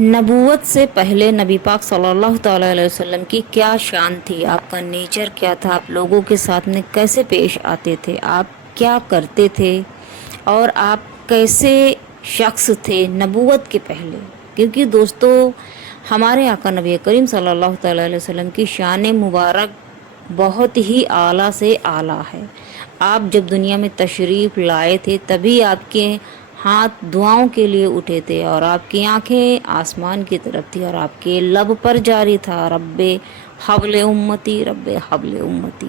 नबूवत से पहले नबी पाक सल्लल्लाहु ताला अलैहि वसल्लम की क्या शान थी, आपका नेचर क्या था, आप लोगों के साथ में कैसे पेश आते थे, आप क्या करते थे और आप कैसे शख्स थे नबूवत के पहले। क्योंकि दोस्तों हमारे आका नबी करीम सल्लल्लाहु ताला अलैहि वसल्लम की शान मुबारक बहुत ही आला से आला है। आप जब दुनिया में तशरीफ़ लाए थे तभी आपके हाथ दुआओं के लिए उठे थे और आपकी आंखें आसमान की तरफ थी और आपके लब पर जारी था रब्बे हबले उम्मती, रब्बे हबले उम्मती।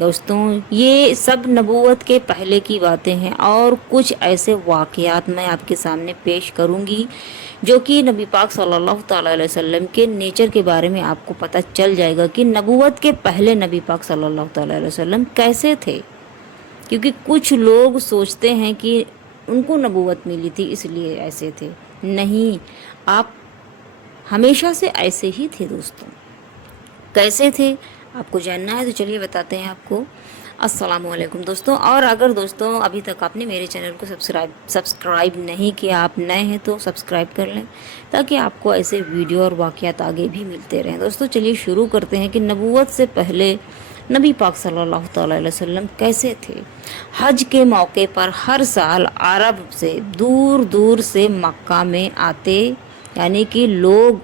दोस्तों ये सब नबूवत के पहले की बातें हैं और कुछ ऐसे वाक़यात मैं आपके सामने पेश करूंगी जो कि नबी पाक सल्लल्लाहु ताला अलैहि वसल्लम के नेचर के बारे में आपको पता चल जाएगा कि नबूवत के पहले नबी पाक सल्लल्लाहु ताला अलैहि वसल्लम कैसे थे। क्योंकि कुछ लोग सोचते हैं कि उनको नबूवत मिली थी इसलिए ऐसे थे। नहीं, आप हमेशा से ऐसे ही थे दोस्तों। कैसे थे आपको जानना है तो चलिए बताते हैं आपको। अस्सलामुअलैकुम दोस्तों। और अगर दोस्तों अभी तक आपने मेरे चैनल को सब्सक्राइब नहीं किया, आप नए हैं तो सब्सक्राइब कर लें ताकि आपको ऐसे वीडियो और वाक़यात आगे भी मिलते रहें। दोस्तों चलिए शुरू करते हैं कि नबूवत से पहले नबी पाक सल्लल्लाहु ताला अलैहि वसल्लम कैसे थे। हज के मौके पर हर साल अरब से दूर दूर से मक्का में आते, यानी कि लोग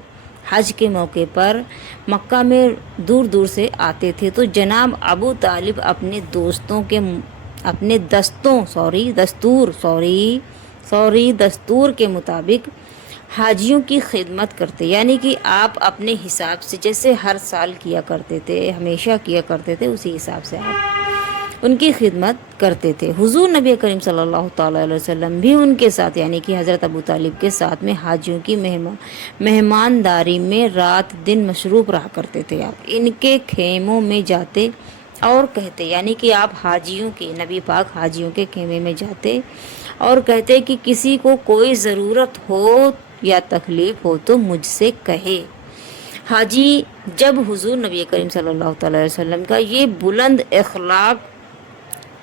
हज के मौके पर मक्का में दूर दूर से आते थे। तो जनाब अबू तालिब अपने दोस्तों के अपने दस्तूर के मुताबिक हाजियों की खिदमत करते, यानी कि आप अपने हिसाब से जैसे हर साल किया करते थे, हमेशा किया करते थे, उसी हिसाब से आप उनकी खिदमत करते थे। हुजूर नबी करीम सल्लल्लाहु ताला अलैहि वसल्लम भी उनके साथ, यानी कि हज़रत अबू तालिब के साथ में हाजियों की मेहमानदारी में रात दिन मशरूफ़ रहा करते थे। आप इनके खेमों में जाते और कहते, यानी कि आप हाजियों के नबी पाक हाजियों के खेमे में जाते और कहते कि किसी को कोई ज़रूरत हो या तकलीफ़ हो तो मुझसे कहे। हाजी जब हुजूर नबी करीम सल्लल्लाहु अलैहि वसल्लम का ये बुलंद अखलाक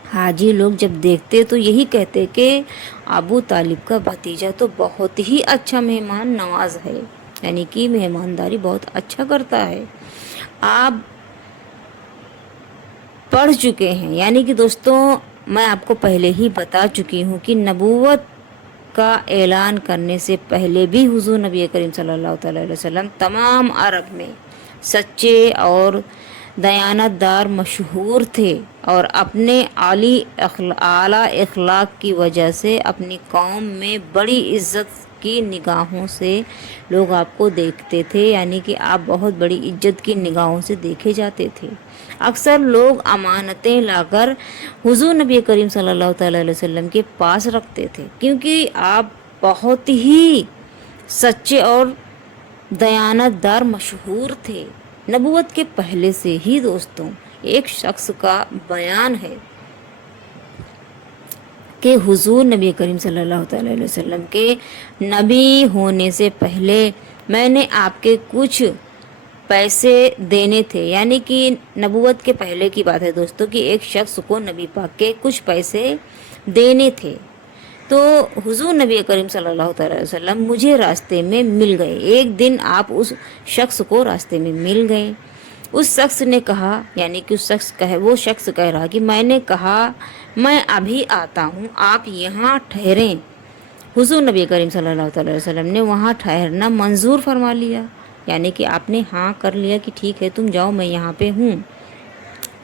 हाजी लोग जब देखते तो यही कहते कि अबू तालिब का भतीजा तो बहुत ही अच्छा मेहमान नवाज है, यानी कि मेहमानदारी बहुत अच्छा करता है। आप पढ़ चुके हैं, यानी कि दोस्तों मैं आपको पहले ही बता चुकी हूँ कि नबूवत का ऐलान करने से पहले भी हुजूर नबी करीम सल्लल्लाहु अलैहि वसल्लम तमाम अरब में सच्चे और दयानतदार मशहूर थे और अपने आला अखलाक की वजह से अपनी कौम में बड़ी इज्जत की निगाहों से लोग आपको देखते थे, यानी कि आप बहुत बड़ी इज्जत की निगाहों से देखे जाते थे। अक्सर लोग अमानतें लाकर हुजूर नबी करीम सल्लल्लाहु अलैहि वसल्लम के पास रखते थे क्योंकि आप बहुत ही सच्चे और दयानतदार मशहूर थे। नबूवत के पहले से ही दोस्तों एक शख्स का बयान है कि हुजूर नबी करीम सल्लल्लाहु अलैहि वसल्लम के नबी होने से पहले मैंने आपके कुछ पैसे देने थे, यानी कि नबूवत के पहले की बात है दोस्तों कि एक शख्स को नबी पाक के कुछ पैसे देने थे। तो हुजूर नबी करीम सल्लल्लाहु अलैहि वसल्लम मुझे रास्ते में मिल गए। एक दिन आप उस शख्स को रास्ते में मिल गए। उस शख्स ने कहा, यानी कि वो शख्स कह रहा कि मैंने कहा मैं अभी आता हूँ, आप यहाँ ठहरें। हुजूर नबी करीम सल्लल्लाहु अलैहि वसल्लम ने वहाँ ठहरना मंजूर फरमा लिया, यानी कि आपने हाँ कर लिया कि ठीक है तुम जाओ, मैं यहाँ पे हूँ।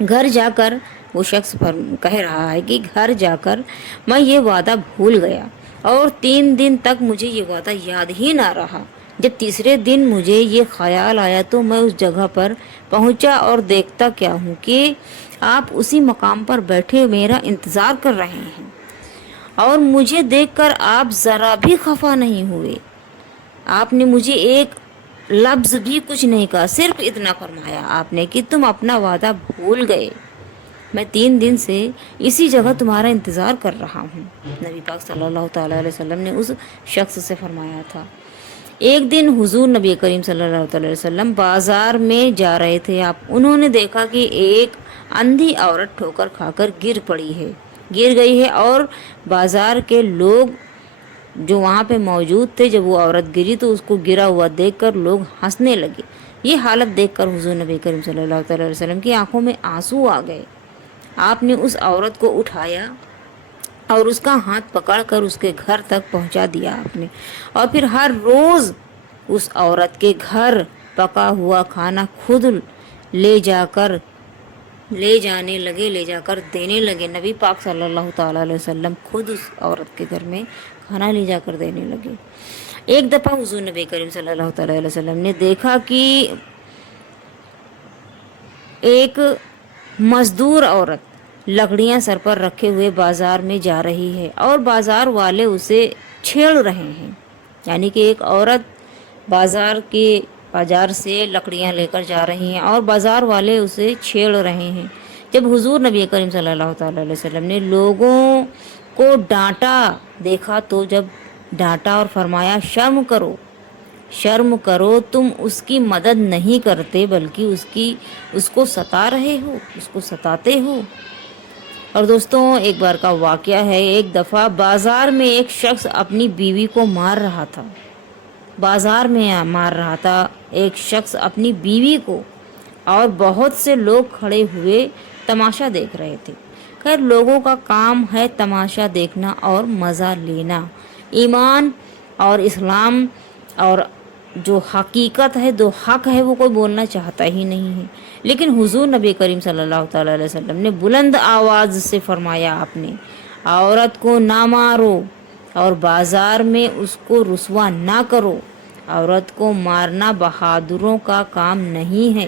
घर जाकर वो शख्स कह रहा है कि घर जाकर मैं ये वादा भूल गया और 3 दिन तक मुझे ये वादा याद ही ना रहा। जब तीसरे दिन मुझे ये ख्याल आया तो मैं उस जगह पर पहुंचा और देखता क्या हूँ कि आप उसी मकाम पर बैठे मेरा इंतज़ार कर रहे हैं और मुझे देखकर आप ज़रा भी खफा नहीं हुए। आपने मुझे एक लफ्ज़ भी कुछ नहीं कहा, सिर्फ इतना फरमाया आपने कि तुम अपना वादा भूल गए, मैं 3 दिन से इसी जगह तुम्हारा इंतज़ार कर रहा हूँ। नबी पाक सल्लल्लाहु अलैहि वसल्लम ने उस शख्स से फरमाया था। एक दिन हुजूर नबी करीम सल्लल्लाहु अलैहि वसल्लम बाज़ार में जा रहे थे। उन्होंने देखा कि एक अंधी औरत ठोकर खाकर गिर गई है और बाज़ार के लोग जो वहाँ पे मौजूद थे, जब वो औरत गिरी तो उसको गिरा हुआ देखकर लोग हंसने लगे। ये हालत देखकर हुजूर नबी करीम सल्लल्लाहु अलैहि वसल्लम की आंखों में आंसू आ गए। आपने उस औरत को उठाया और उसका हाथ पकड़कर उसके घर तक पहुंचा दिया आपने, और फिर हर रोज उस औरत के घर पका हुआ खाना खुद ले जाकर देने लगे। नबी पाक सल्लल्लाहु ताला अलैहि वसल्लम खुद उस औरत के घर में खाना ले जाकर देने लगे। एक दफ़ा हुजूर नबी करीम सल्लल्लाहु ताला अलैहि वसल्लम ने देखा कि एक मजदूर औरत लकड़ियां सर पर रखे हुए बाजार में जा रही है और बाजार वाले उसे छेड़ रहे हैं। यानी कि एक औरत बाजार से लकड़ियां लेकर जा रही हैं और बाजार वाले उसे छेड़ रहे हैं। जब हुजूर नबी करीम सल्लल्लाहु अलैहि वसल्लम ने लोगों को डांटा देखा तो जब डांटा और फरमाया शर्म करो, तुम उसकी मदद नहीं करते बल्कि उसको सताते हो। और दोस्तों, एक बार का वाकया है, एक दफ़ा बाज़ार में एक शख्स अपनी बीवी को मार रहा था एक शख्स अपनी बीवी को, और बहुत से लोग खड़े हुए तमाशा देख रहे थे। खैर, लोगों का काम है तमाशा देखना और मज़ा लेना। ईमान और इस्लाम और जो हकीकत है, जो हक है, वो कोई बोलना चाहता ही नहीं है। लेकिन हुजूर नबी करीम सल्लल्लाहु ताला अलैहि वसल्लम ने बुलंद आवाज़ से फरमाया, आपने औरत को ना मारो और बाज़ार में उसको रुसवा ना करो। औरत को मारना बहादुरों का काम नहीं है।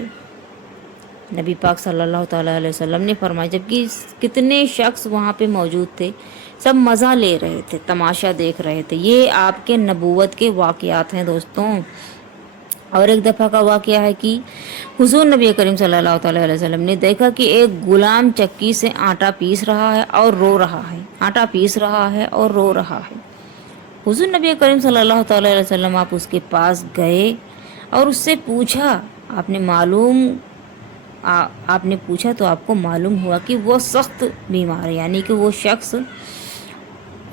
नबी पाक सल्लल्लाहु ताला अलैहि वसल्लम ने फरमाया, जबकि कितने शख्स वहाँ पे मौजूद थे, सब मज़ा ले रहे थे, तमाशा देख रहे थे। ये आपके नबूवत के वाक़यात हैं दोस्तों। और एक दफ़ा का वाक़या है कि हुज़ूर नबी करीम सल्लल्लाहु अलैहि वसल्लम ने देखा कि एक गुलाम चक्की से आटा पीस रहा है और रो रहा है। हुज़ूर नबी करीम सल्लल्लाहु अलैहि वसल्लम आप उसके पास गए और उससे पूछा, आपने पूछा तो आपको मालूम हुआ कि वो सख्त बीमार है। यानी कि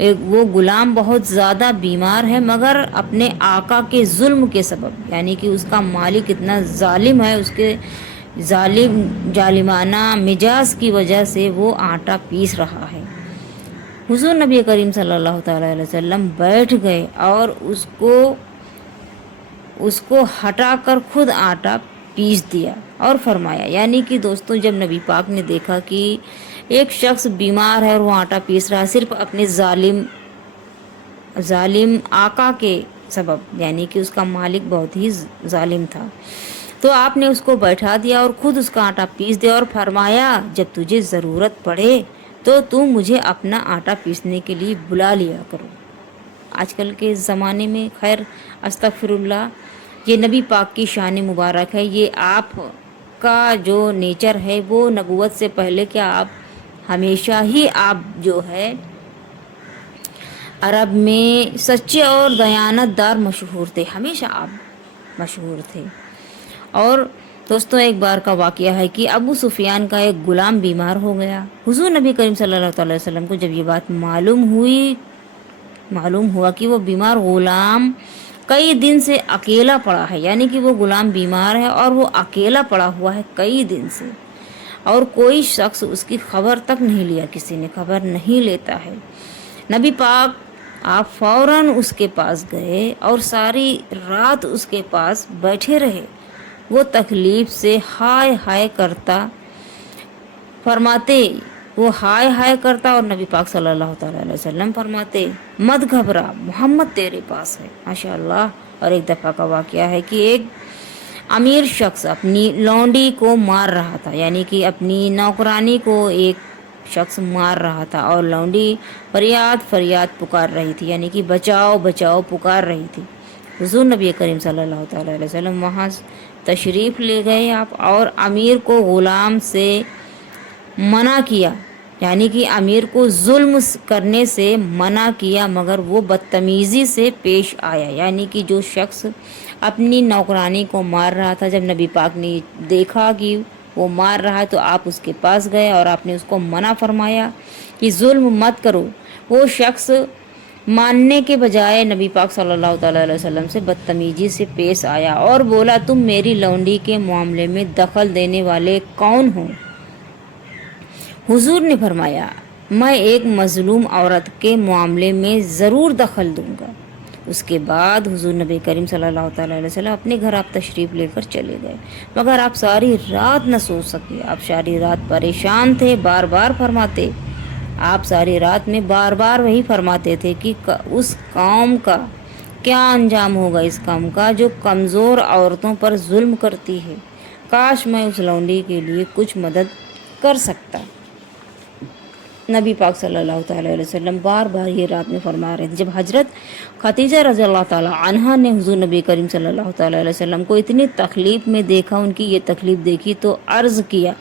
वो गुलाम बहुत ज़्यादा बीमार है, मगर अपने आका के जुल्म के सबब, यानी कि उसका मालिक इतना जालिम है, उसके जालिमाना मिजाज की वजह से वो आटा पीस रहा है। हुजूर नबी करीम सल्लल्लाहु अलैहि वसल्लम बैठ गए और उसको हटाकर खुद आटा पीस दिया और फरमाया। यानी कि दोस्तों, जब नबी पाक ने देखा कि एक शख्स बीमार है और वो आटा पीस रहा है सिर्फ अपने जालिम आका के सबब, यानी कि उसका मालिक बहुत ही जालिम था, तो आपने उसको बैठा दिया और खुद उसका आटा पीस दिया और फरमाया, जब तुझे ज़रूरत पड़े तो तू मुझे अपना आटा पीसने के लिए बुला लिया करो। आजकल के ज़माने में, खैर अस्तगफिरुल्लाह, ये नबी पाक की शान मुबारक है। ये आपका जो नेचर है वो नबूवत से पहले क्या आप हमेशा ही आप जो है अरब में सच्चे और दयानतदार मशहूर थे, हमेशा आप मशहूर थे। और दोस्तों, एक बार का वाक़या है कि अबू सुफियान का एक ग़ुलाम बीमार हो गया। हुज़ूर नबी करीम सल्लल्लाहु अलैहि वसल्लम को जब ये बात मालूम हुआ कि वो बीमार ग़ुलाम कई दिन से अकेला पड़ा है, यानी कि वो ग़ुलाम बीमार है और वो अकेला पड़ा हुआ है कई दिन से, और कोई शख्स उसकी खबर तक नहीं लिया, किसी ने खबर नहीं लेता है। नबी पाक आप फ़ौरन उसके पास गए और सारी रात उसके पास बैठे रहे। वो तकलीफ़ से हाय हाय करता और नबी पाक सल्लल्लाहु अलैहि वसल्लम फरमाते, मत घबरा, मोहम्मद तेरे पास है, माशाअल्लाह। और एक दफ़ा का वाक़या है कि एक अमीर शख्स अपनी लौंडी को मार रहा था, यानी कि अपनी नौकरानी को एक शख्स मार रहा था और लौंडी फरियाद पुकार रही थी, यानी कि बचाओ बचाओ पुकार रही थी। हुज़ूर नबी करीम सल्लल्लाहु अलैहि वसल्लम वहाँ तशरीफ़ ले गए आप, और अमीर को ग़ुलाम से मना किया, यानी कि अमीर को जुल्म करने से मना किया, मगर वो बदतमीज़ी से पेश आया। यानी कि जो शख्स अपनी नौकरानी को मार रहा था, जब नबी पाक ने देखा कि वो मार रहा है तो आप उसके पास गए और आपने उसको मना फरमाया कि जुल्म मत करो। वो शख्स ماننے کے بجائے نبی پاک صلی اللہ تعالی علیہ وسلم سے بدتمیزی سے پیش آیا اور بولا تم میری لونڈی کے معاملے میں دخل دینے والے کون ہو؟ حضور نے فرمایا میں ایک مظلوم عورت کے معاملے میں ضرور دخل دوں گا۔ اس کے بعد حضور نبی کریم صلی اللہ تعالیٰ علیہ وسلم اپنے گھر آپ تشریف لے کر چلے گئے، مگر آپ ساری رات نہ سو سکے۔ آپ ساری رات پریشان تھے، بار بار فرماتے، آپ ساری رات میں بار بار وہی فرماتے تھے کہ اس قوم کا کیا انجام ہوگا، اس قوم کا جو کمزور عورتوں پر ظلم کرتی ہے، کاش میں اس لونڈی کے لیے کچھ مدد کر سکتا۔ نبی پاک صلی اللہ تعالیٰ علیہ وسلم بار بار یہ رات میں فرما رہے تھے۔ جب حضرت خدیجہ رضی اللہ تعالیٰ عنہا نے حضور نبی کریم صلی اللہ تعالیٰ علیہ وسلم کو اتنی تکلیف میں دیکھا، ان کی یہ تکلیف دیکھی تو عرض کیا،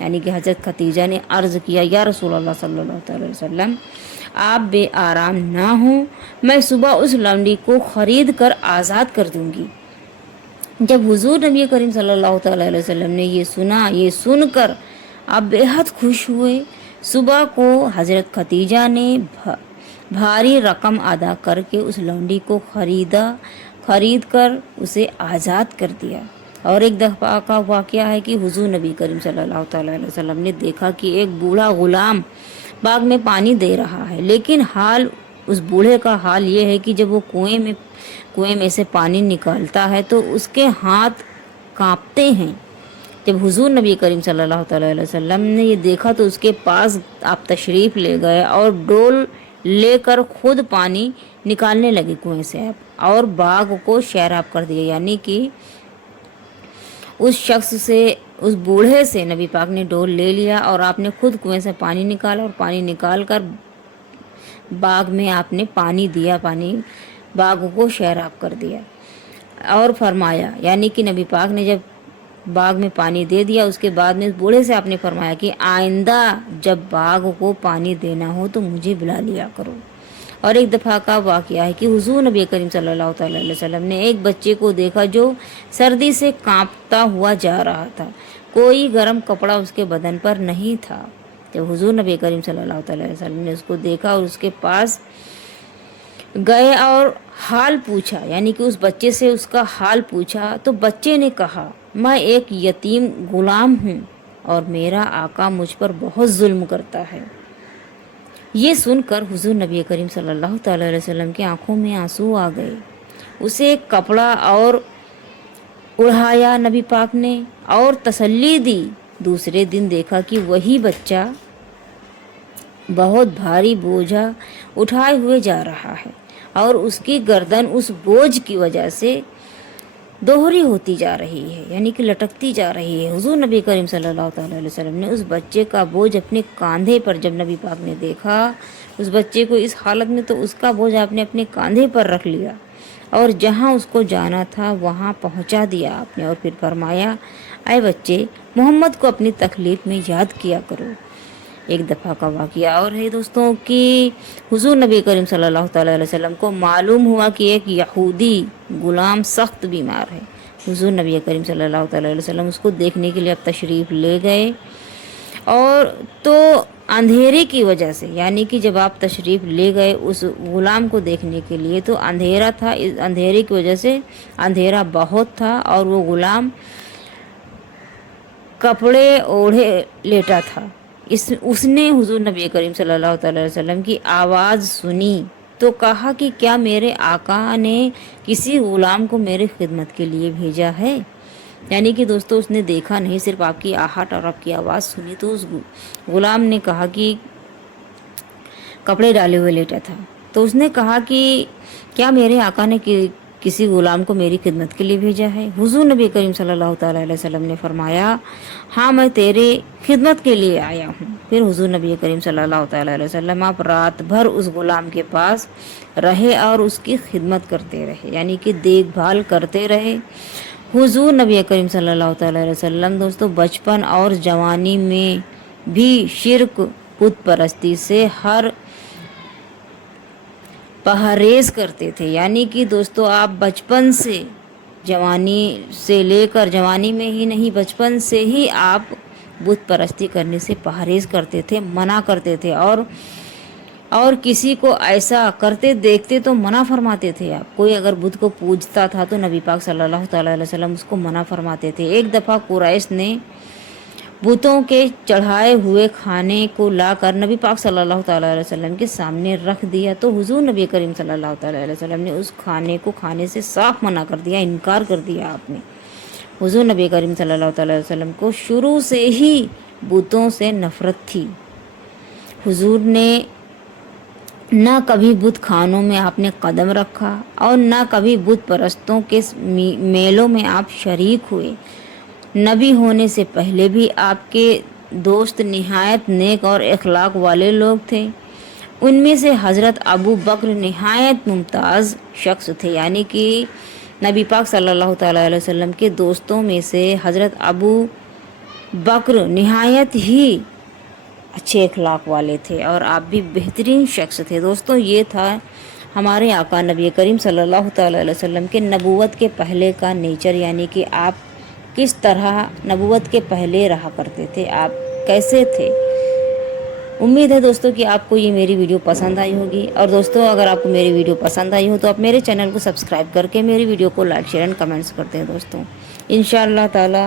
یعنی کہ حضرت خدیجہ نے عرض کیا، یا رسول اللہ صلی اللہ تعالیٰ علیہ وسلم آپ بے آرام نہ ہوں، میں صبح اس لونڈی کو خرید کر آزاد کر دوں گی۔ جب حضور نبی کریم صلی اللہ تعالیٰ علیہ وسلم نے یہ سن کر آپ بے حد خوش ہوئے۔ صبح کو حضرت خدیجہ نے بھاری رقم ادا کر کے اس لونڈی کو خرید کر اسے آزاد کر دیا۔ اور ایک دفعہ کا واقعہ ہے کہ حضور نبی کریم صلی اللہ تعالیٰ علیہ وسلم نے دیکھا کہ ایک بوڑھا غلام باغ میں پانی دے رہا ہے، لیکن اس بوڑھے کا حال یہ ہے کہ جب وہ کنویں میں سے پانی نکالتا ہے تو اس کے ہاتھ کانپتے ہیں۔ جب حضور نبی کریم صلی اللہ تعالیٰ علیہ وسلم نے یہ دیکھا تو اس کے پاس آپ تشریف لے گئے اور ڈول لے کر خود پانی نکالنے لگے کنویں سے آپ، اور باغ کو سیراب کر دیا، یعنی کہ اس بوڑھے سے نبی پاک نے ڈول لے لیا اور آپ نے خود کنویں سے پانی نکالا اور پانی نکال کر باغ میں آپ نے پانی دیا، باغ کو سیراب کر دیا۔ اور فرمایا، یعنی کہ نبی پاک نے جب باغ میں پانی دے دیا، اس کے بعد میں اس بوڑھے سے آپ نے فرمایا کہ آئندہ جب باغ کو پانی دینا ہو تو مجھے بلا لیا کرو۔ اور ایک دفعہ کا واقعہ ہے کہ حضور نبی کریم صلی اللہ تعالیٰ علیہ وسلم نے ایک بچے کو دیکھا جو سردی سے کانپتا ہوا جا رہا تھا، کوئی گرم کپڑا اس کے بدن پر نہیں تھا۔ جب حضور نبی کریم صلی اللہ تعالیٰ علیہ وسلم نے اس کو دیکھا اور اس کے پاس گئے اور حال پوچھا، یعنی کہ اس بچے سے اس کا حال پوچھا، تو بچے نے کہا میں ایک یتیم غلام ہوں اور میرا آقا مجھ پر بہت ظلم کرتا ہے۔ یہ سن کر حضور نبی کریم صلی اللہ تعالیٰ علیہ وسلم کی آنکھوں میں آنسو آ گئے۔ اسے ایک کپڑا اور اڑایا نبی پاک نے اور تسلی دی۔ دوسرے دن دیکھا کہ وہی بچہ بہت بھاری بوجھا اٹھائے ہوئے جا رہا ہے اور اس کی گردن اس بوجھ کی وجہ سے دوہری ہوتی جا رہی ہے، یعنی کہ لٹکتی جا رہی ہے۔ حضور نبی کریم صلی اللہ تعالیٰ علیہ وسلم نے اس بچے کا بوجھ اپنے کاندھے پر، جب نبی پاک نے دیکھا اس بچے کو اس حالت میں تو اس کا بوجھ آپ نے اپنے کاندھے پر رکھ لیا اور جہاں اس کو جانا تھا وہاں پہنچا دیا آپ نے، اور پھر فرمایا اے بچے، محمد کو اپنی تکلیف میں یاد کیا کرو۔ ایک دفعہ کا واقعہ اور ہے دوستوں کہ حضور نبی کریم صلی اللہ تعالیٰ علیہ وسلم کو معلوم ہوا کہ ایک یہودی غلام سخت بیمار ہے۔ حضور نبی کریم صلی اللہ تعالیٰ علیہ وسلم اس کو دیکھنے کے لیے اب تشریف لے گئے، اور تو اندھیرے کی وجہ سے، یعنی کہ جب آپ تشریف لے گئے اس غلام کو دیکھنے کے لیے تو اندھیرا تھا، اس اندھیرے کی وجہ سے اندھیرا بہت تھا اور وہ غلام کپڑے اوڑھے لیٹا تھا۔ اس نے حضور نبی کریم صلی اللہ تعالیٰ علیہ وسلم کی آواز سنی تو کہا کہ کیا میرے آقا نے کسی غلام کو میرے خدمت کے لیے بھیجا ہے؟ یعنی کہ دوستو اس نے دیکھا نہیں، صرف آپ کی آہٹ اور آپ کی آواز سنی۔ تو اس غلام نے کہا کہ کپڑے ڈالے ہوئے لیٹا تھا، تو اس نے کہا کہ کیا میرے آقا نے کسی غلام کو میری خدمت کے لیے بھیجا ہے؟ حضور نبی کریم صلی اللہ تعالیٰ علیہ وسلم نے فرمایا ہاں میں تیرے خدمت کے لیے آیا ہوں۔ پھر حضور نبی کریم صلی اللہ تعالیٰ علیہ وسلم آپ رات بھر اس غلام کے پاس رہے اور اس کی خدمت کرتے رہے، یعنی کہ دیکھ بھال کرتے رہے۔ حضور نبی کریم صلی اللہ تعالیٰ علیہ وسلم دوستو بچپن اور جوانی میں بھی شرک، بت پرستی سے ہر پرہیز کرتے تھے، یعنی کہ دوستو آپ بچپن سے، جوانی سے لے کر، جوانی میں ہی نہیں بچپن سے ہی آپ بت پرستی کرنے سے پرہیز کرتے تھے، منع کرتے تھے اور اور کسی کو ایسا کرتے دیکھتے تو منع فرماتے تھے آپ۔ کوئی اگر بت کو پوجتا تھا تو نبی پاک صلی اللہ تعالیٰ علیہ وسلم اس کو منع فرماتے تھے۔ ایک دفعہ قریش نے بتوں کے چڑھائے ہوئے کھانے کو لا کر نبی پاک صلی اللہ تعالیٰ علیہ وسلم کے سامنے رکھ دیا تو حضور نبی کریم صلی اللہ تعالیٰ علیہ وسلم نے اس کھانے کو کھانے سے صاف منع کر دیا، انکار کر دیا آپ نے۔ حضور نبی کریم صلی اللہ تعالیٰ علیہ وسلم کو شروع سے ہی بتوں سے نفرت تھی۔ حضور نے نہ کبھی بت خانوں میں آپ نے قدم رکھا اور نہ کبھی بت پرستوں کے میلوں میں آپ شریک ہوئے۔ نبی ہونے سے پہلے بھی آپ کے دوست نہایت نیک اور اخلاق والے لوگ تھے۔ ان میں سے حضرت ابو بکر نہایت ممتاز شخص تھے، یعنی کہ نبی پاک صلی اللہ تعالیٰ علیہ وسلم کے دوستوں میں سے حضرت ابو بکر نہایت ہی اچھے اخلاق والے تھے اور آپ بھی بہترین شخص تھے۔ دوستوں، یہ تھا ہمارے آقا نبی کریم صلی اللہ تعالیٰ علیہ وسلم کے نبوت کے پہلے کا نیچر، یعنی کہ آپ کس طرح نبوت کے پہلے رہا کرتے تھے، آپ کیسے تھے۔ امید ہے دوستوں کہ آپ کو یہ میری ویڈیو پسند آئی ہوگی، اور دوستوں اگر آپ کو میری ویڈیو پسند آئی ہو تو آپ میرے چینل کو سبسکرائب کر کے میری ویڈیو کو لائک شیئر اینڈ کمنٹس کرتے ہیں۔ دوستوں انشاءاللہ تعالی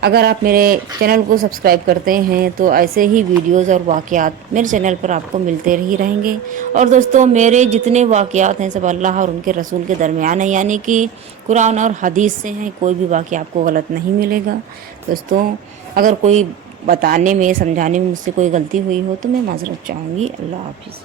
اگر آپ میرے چینل کو سبسکرائب کرتے ہیں تو ایسے ہی ویڈیوز اور واقعات میرے چینل پر آپ کو ملتے ہی رہیں گے۔ اور دوستوں میرے جتنے واقعات ہیں سب اللہ اور ان کے رسول کے درمیان ہیں، یعنی کہ قرآن اور حدیث سے ہیں، کوئی بھی واقعہ آپ کو غلط نہیں ملے گا۔ دوستوں اگر کوئی بتانے میں سمجھانے میں مجھ سے کوئی غلطی ہوئی ہو تو میں معذرت چاہوں گی۔ اللہ حافظ۔